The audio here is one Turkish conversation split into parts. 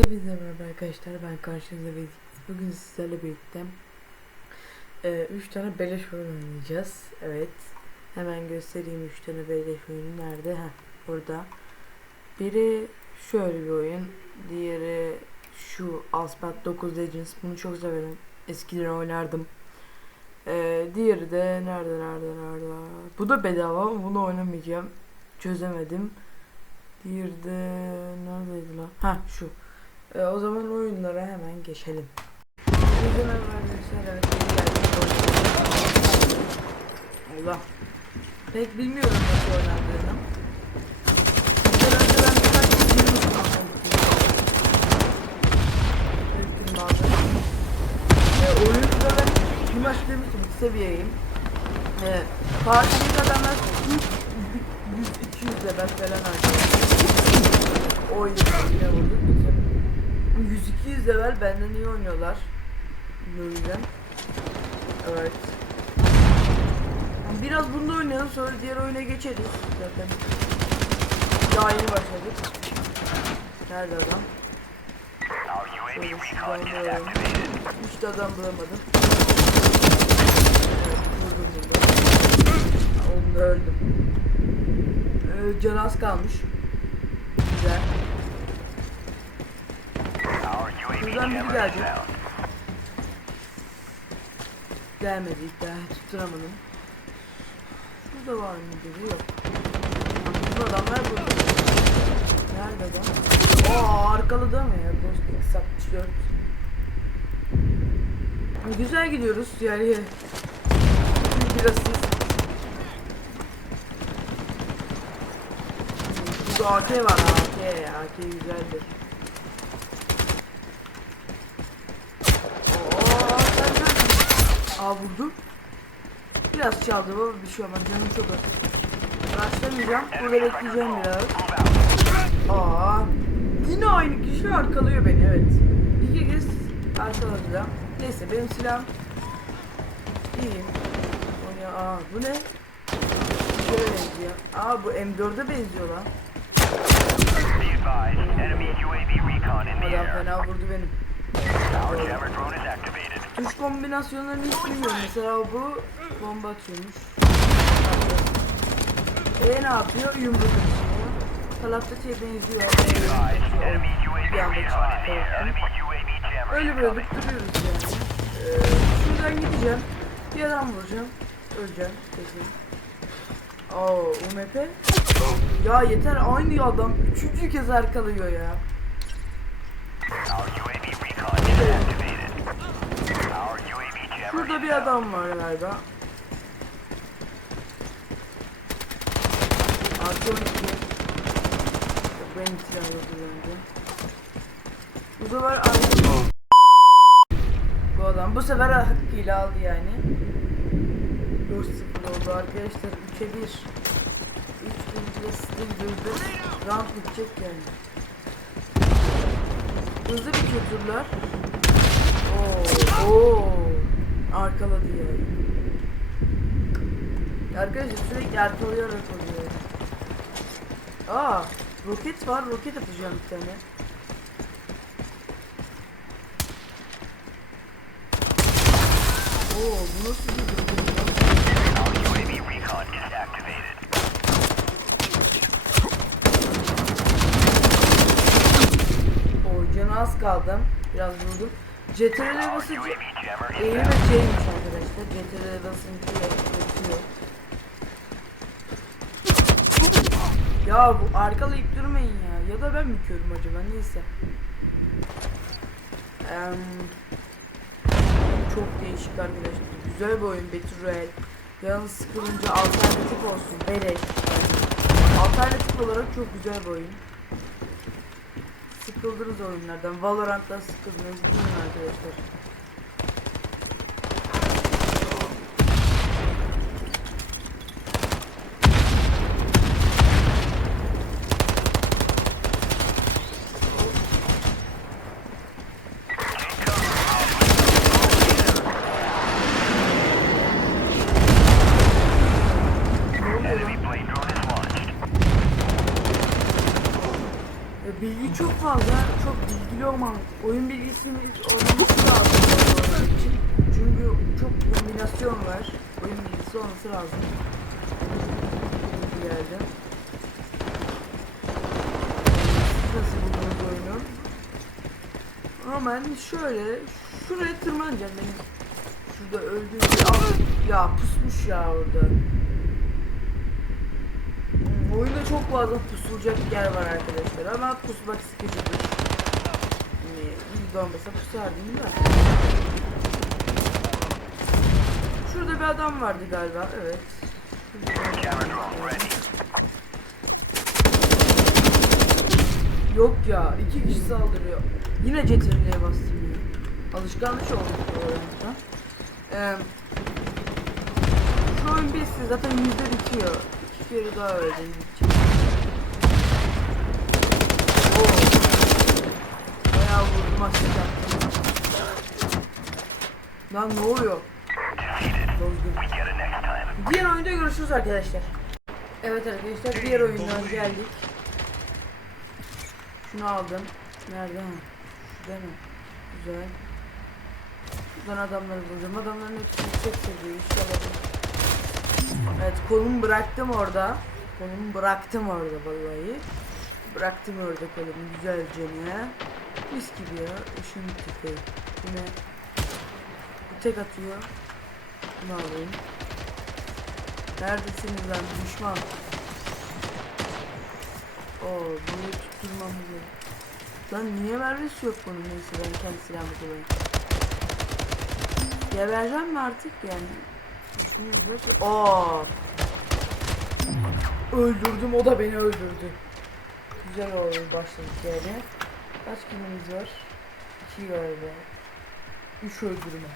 Hepinize merhaba arkadaşlar ben karşınızda Vezik. Bugün sizlerle birlikte 3 tane beleş oyun oynayacağız. Evet. Hemen göstereyim 3 tane beleş oyunu nerede? Heh, burada. Biri şöyle bir oyun. Diğeri şu Asphalt 9 Legends. Bunu çok severim. Eskiden oynardım. Ee, diğeri de nerede nerede nerede? Bu da bedava bunu oynamayacağım. Çözemedim. Diğeri de neredeydi lan? Ha şu. E, o zaman oyunlara hemen geçelim. Geldik. Allah. Pek bilmiyorum nasıl ben. E, oyunda ben bir maç demiştim. Seviyeyim. E, partideki adamlar 100-200 level falan arkadaşlar. O yine vurduk bizim 100-200 level benden iyi oynuyorlar. Yüzden. Evet. Biraz bunda oynayalım sonra diğer oyuna geçeriz zaten. Daha yeni başladık. Nerede adam? De adam bulamadım. Evet, vurdum burada. Onu öldüm. Ee, can az kalmış. Güzel. Buradan biri gelecek. Gelmedi daha tutturamadım. Şurada var mı biri yok. Bu adamlar burada. Nerede adam? Aa arkaladı mı ya? Ghosting 64. Güzel gidiyoruz yani. Biraz. Burada AK var AK. AK güzeldir. Aa vurdum. Biraz çaldım ama bir şey olmaz. Canım çok az. Başlamayacağım. Burada bekleyeceğim biraz. Aa, yine aynı kişi arkalıyor beni evet. İki kez arkaladı. Neyse benim silahım iyi. O ne? Aa bu ne? Şöyle benziyor. Aa bu M4'e benziyor lan. Adam fena vurdu benim. Tuş kombinasyonlarını hiç bilmiyorum. Mesela bu bomba atıyormuş. E ne yapıyor? Yumruk atıyor. Advised, atıyor. enemy Bir anda jammer Öyle böyle duruyoruz yani. Ee, şuradan gideceğim. Bir adam vuracağım. Öleceğim. Kesin. Oo, UMP. Ya yeter aynı adam. Üçüncü kez arkalıyor ya. Our İs bir adam var galiba. Artı 12. Yok, Benim silahım yoktu bence. Bu sefer Bu adam bu sefer hakkıyla aldı yani. 4-0 oldu arkadaşlar. 3'e 1. 3 birinci stil girdi. Round bitecek yani. Hızlı bitiyor turlar. Oo, oo. Arkaladı ya. Arkadaşlar sürekli arkalayarak oluyor. Aa, roket var. Roket atacağım bir tane. Oo, bu nasıl bir activated. Oo, canı az kaldı. Biraz vurdum. CTRL'e basınca is ve. C'ymiş arkadaşlar. CTRL'e basınca yapıyor. Ya bu arkalayıp durmayın ya. Ya da ben mi körüm acaba neyse. Em, çok değişik arkadaşlar. Güzel bir oyun Battle Royale. Yalnız sıkılınca alternatif olsun. Beleş. Alternatif olarak çok güzel bir oyun. Sıkıldınız oyunlardan. Valorant'tan sıkıldınız değil mi arkadaşlar? Çok fazla, çok bilgili olman, oyun bilgisinin olması lazım için. Çünkü çok kombinasyon var. Oyun bilgisi olması lazım. Bir yerde. Nasıl buldunuz oyunu? Ama ben şöyle şuraya tırmanacağım benim. Şurada öldüğüm. Ya pusmuş ya orada. Oyunda çok fazla pusulacak yer var arkadaşlar ama pusmak sıkıcıdır. Yani biz olmasa pusardım da. Şurada bir adam vardı galiba, evet. Yok ya, iki kişi saldırıyor. Yine CTRL'ye bastım ya. Alışkanlık olmuş bu oyunda. Ee, şu oyun bitsin zaten yüzde bitiyor. Kere daha. Oo. Bayağı vurdum yaptım. Lan ne oluyor? Diğer oyunda görüşürüz arkadaşlar. Evet arkadaşlar diğer oyundan geldik. Şunu aldım. Nerede ha? Şurada mı? Güzel. Buradan adamları bulacağım. Adamların hepsi yüksek seviye inşallah. Evet kolumu bıraktım orada. Kolumu bıraktım orada vallahi. Bıraktım orada kolumu güzelce ne? Mis gibi ya. Işın tüfeği. Bu? Bu tek atıyor. Bunu alayım. Neredesiniz lan düşman? Oo bunu tutturmamız lazım. Lan niye mermisi yok bunun neyse ben kendi silahımı kullanayım. Gebereceğim mi artık yani? Oo. Öldürdüm o da beni öldürdü. Güzel oldu başladık yani. Kaç kilimiz var? 2 galiba. 3 öldürme.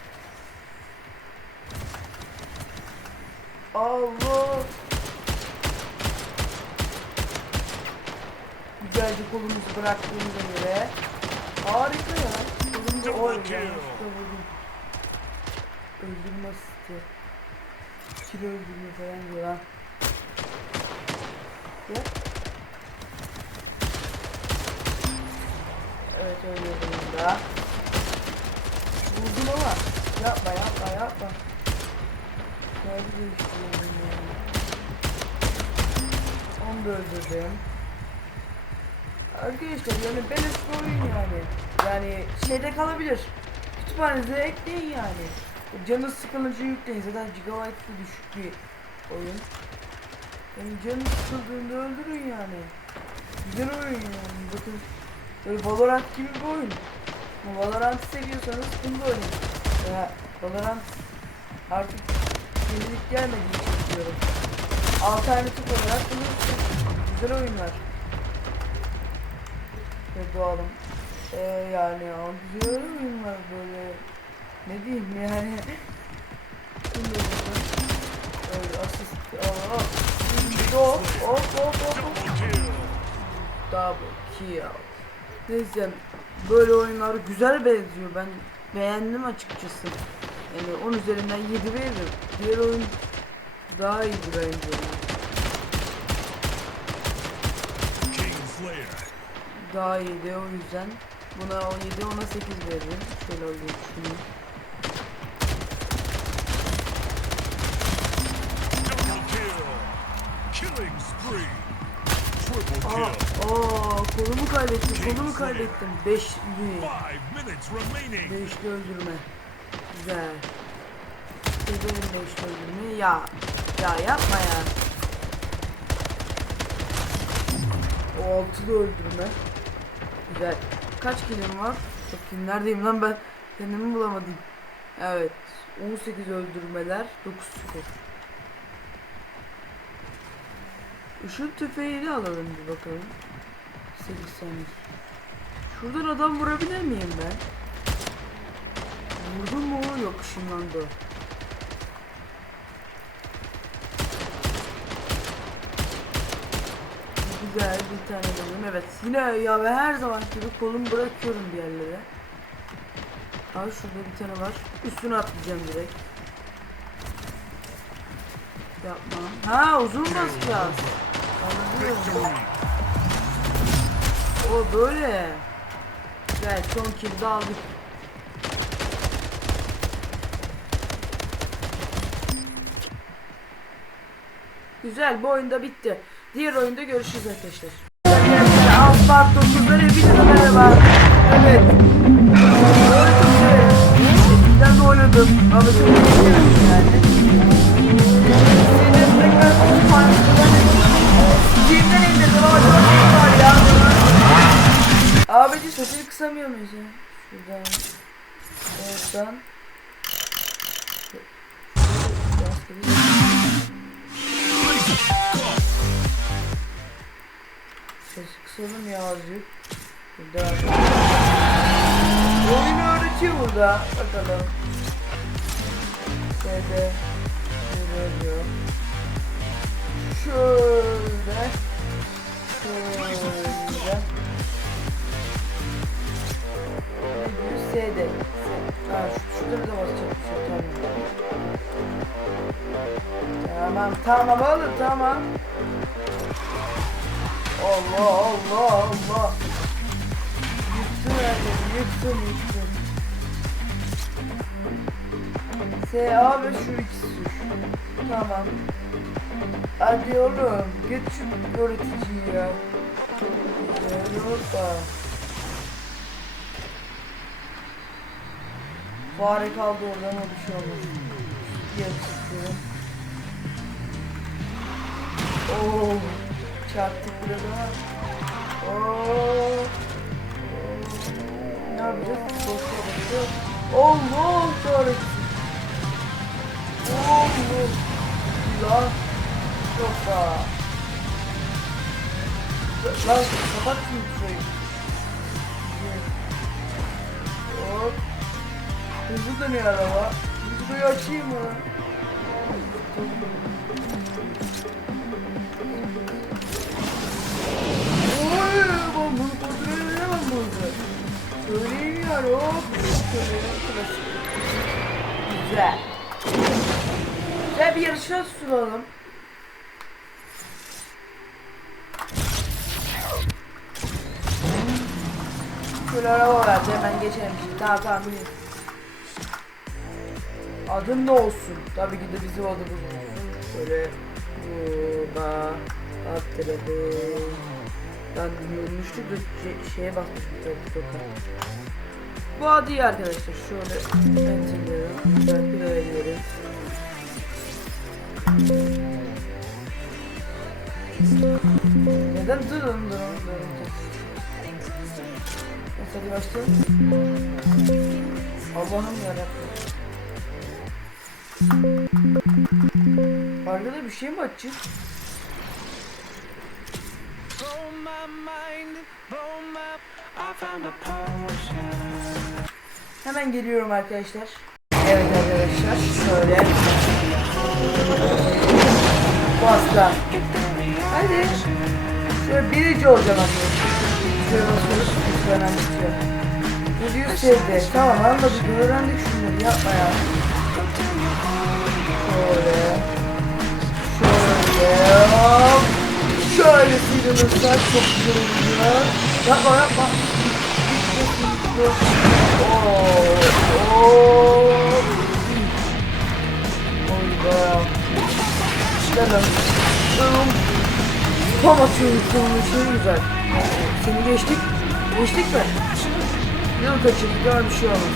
Allah. Güzelce kolumuzu bıraktığımıza göre. Harika ya. Kolumuzu oy. Öldürme asisti. Kilo öldürme falan diyor lan. Ya. Evet öyle da. Vurdum ama. Yapma yapma yapma. Nerede değiştiriyorum yani. Onu da öldürdüm. Arkadaşlar yani beleş bir oyun yani. Yani şeyde kalabilir. Kütüphanenize ekleyin yani. Canı sıkılınca yükleyin. Zaten gigabyte'ı düşük bir oyun. Yani canı sıkıldığında öldürün yani. Güzel oyun yani. Bakın böyle Valorant gibi bir oyun. Ama Valorant'ı seviyorsanız bunu da oynayın. Ya Valorant artık yenilik gelmediği için diyorum. Alternatif olarak bunu güzel oyunlar. Ve doğalım. Ee, yani güzel oyunlar böyle. Ne diyeyim yani. Öyle asist. Aa, hop hop hop hop. Double kill. Neyse böyle oyunlar güzel benziyor. Ben beğendim açıkçası. Yani 10 üzerinden 7 veririm. Diğer oyun daha iyiydi bence. Daha iyiydi o yüzden. Buna 17 ona 8 veririm. Şöyle alayım şunu. Double kill. Killing spree. Triple Aa, kolumu kaybettim. Kolumu kaybettim. 5 Five minutes remaining. Beşli öldürme. Güzel. Severim beşli öldürme. Ya. Ya yapma ya. O altılı öldürme. Güzel. Kaç kilim var? Bakayım neredeyim lan ben? Kendimi bulamadım. Evet. 18 öldürmeler. 9 skor. Işın tüfeğini alalım bir bakalım. 8 saniye. Şuradan adam vurabilir miyim ben? Vurdum mu? Yok ışınlandı. Güzel bir tane buldum. Evet yine ya ve her zaman gibi kolumu bırakıyorum bir yerlere. Abi şurada bir tane var. Üstüne atlayacağım direkt. Yapma. Ha uzun basacağız. O böyle. Güzel son kill de aldık. Güzel bu oyunda bitti. Diğer oyunda görüşürüz arkadaşlar. Asfalt 9'ları hepinize merhaba. Evet. Eskiden de oynadım. Oynayamıyorum yani. Steam'den tekrar Steam'den sesini kısamıyor muyuz ya? Şuradan. Oradan. Ses kısalım ya azıcık. Burada. Oyunu öğretiyor burada. Bakalım. Şöyle. Şöyle. Şöyle. Şöyle. S'de. Ha, şu, şurada da basacak bir şey tamam. Tamam tamam oğlum tamam. Allah Allah Allah. Yıktın herkes yıktın yıktın. S A ve şu ikisi. Tamam. Hadi oğlum git şu öğreticiyi ya. Öyle Fare kaldı orada ama bir şey olmaz. Geri çıkıyorum. Oo, çarptık biraz ama. Oo. Ne yapacağız? Boşluğa bakıyor. Allah kahretsin. Allah. Lan. Hoppa. Lan kapat şunu şurayı. Hop. Hızlı dönüyor araba. Videoyu açayım mı? Oy, ben bunu kontrol edemem yani. Güzel. Güzel bir yarışa sunalım. Şöyle araba verdi hemen geçelim. Tamam tamam bilin. Adın ne olsun? Tabii ki de bizim adımız olsun. Böyle burada alt tarafı. Ben yormuştuk da şey- şeye basmışım tabii. Bu adı iyi arkadaşlar. Şöyle enterliyorum. Güzel bir veriyorum. Neden durun durun durun. Hadi başlayalım. Allah'ım yarabbim. Arkada bir şey mi açık? Blow my mind, blow my. I found a potion. Hemen geliyorum arkadaşlar. Evet arkadaşlar şöyle. Basta. Hadi. Şöyle birinci olacağım arkadaşlar. Şöyle basıyoruz. Biz öğrendik bitiyor. Video sevdi. Tamam anladık. Öğrendik şunları. Yapma ya. Sıyrılırsak çok güzel oluyor. Yapma yapma. Oo. Oo. Oyda. Canım. Tam atıyoruz sonunda şey güzel. Seni geçtik. Geçtik mi? Yıl kaçırdık ama bir şey olmaz.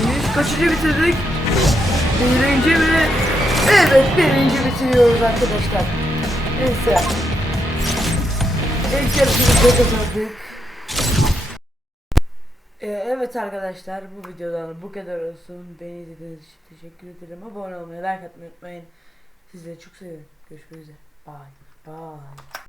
Biz kaçıncı bitirdik? Birinci mi? Evet birinci bitiriyoruz arkadaşlar. Neyse. İlk yarışımızda kazandık. Ee, evet arkadaşlar bu videodan bu kadar olsun. Beni izlediğiniz için teşekkür ederim. Abone olmayı, like atmayı unutmayın. Sizleri çok seviyorum. Görüşmek üzere. Bye. Bye.